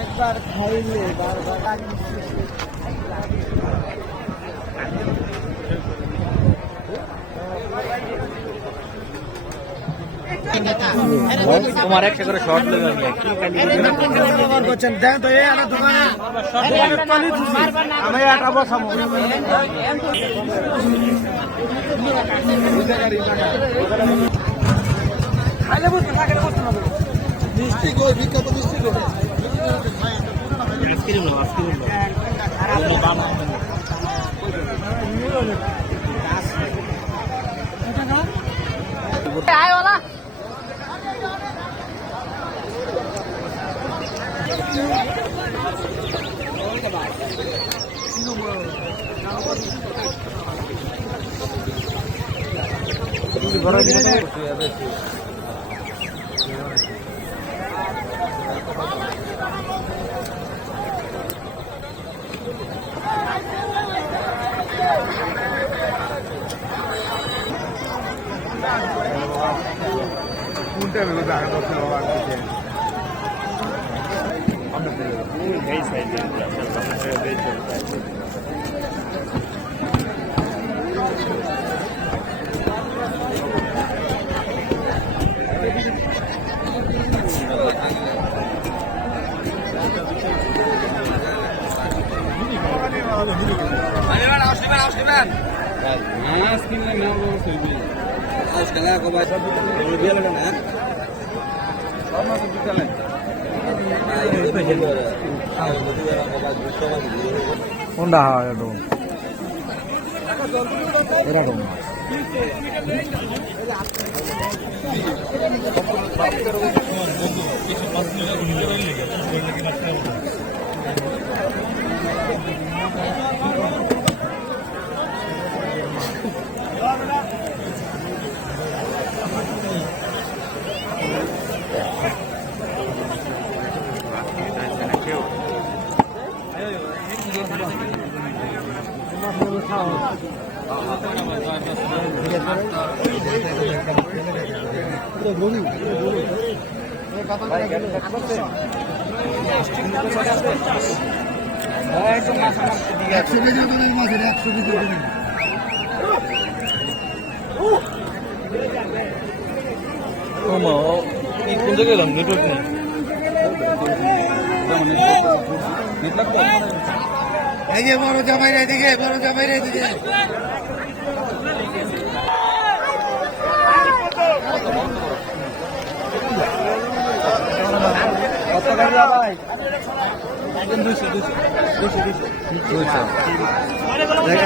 একবার খাইলে বারবার তোমার একটা করে শর্ট লেগে করছেন দেন তো এই আমার দোকানে আমি একটা বসাবো খাইলে বুঝতে থাকে বসতে হবে মিষ্টি গো বিখ্যাত মিষ্টি গো আইসক্রিম নাও আইসক্রিম নাও आए वाला কোনটা বেরো জায়গা করতে হবে কোনটা হয় এরকম এরকম কোন জায়গায় এলাম নেটওয়ার্ক নেই এই যে বড় জামাই রে দিকে বড় জামাই রে দিকে কত করে ভাই একদম 200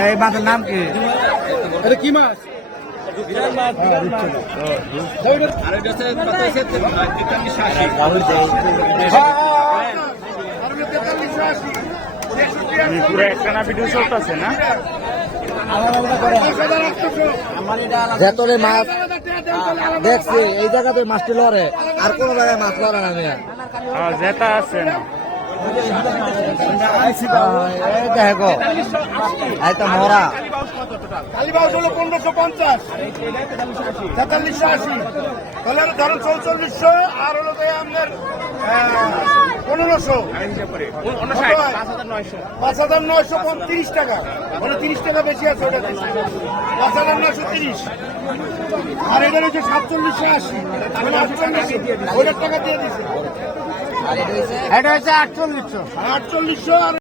এই মাছের নাম কি এটা কি মাছ বিরাট মাছ আর এটা কত আছে 4380 রাহুল যাই পুরো একখানা ভিডিও চলতেছে না যেতরে মাছ দেখছি এই জায়গাতে মাছটি লড়ে আর কোন জায়গায় মাছ লড়ে না মেয়া জেতা আছে না দেখো এই তো মরা কালীবাউস হলো 1550 4380 তাহলে ধরুন 4400 আর হলো আপনার 1500 5930 টাকা মানে 30 টাকা বেশি আছে ওটা 5930 আর এদের হচ্ছে 4780 মানে 48 ওইটার টাকা দিয়ে দিচ্ছে এটা হচ্ছে 4800 4800 আর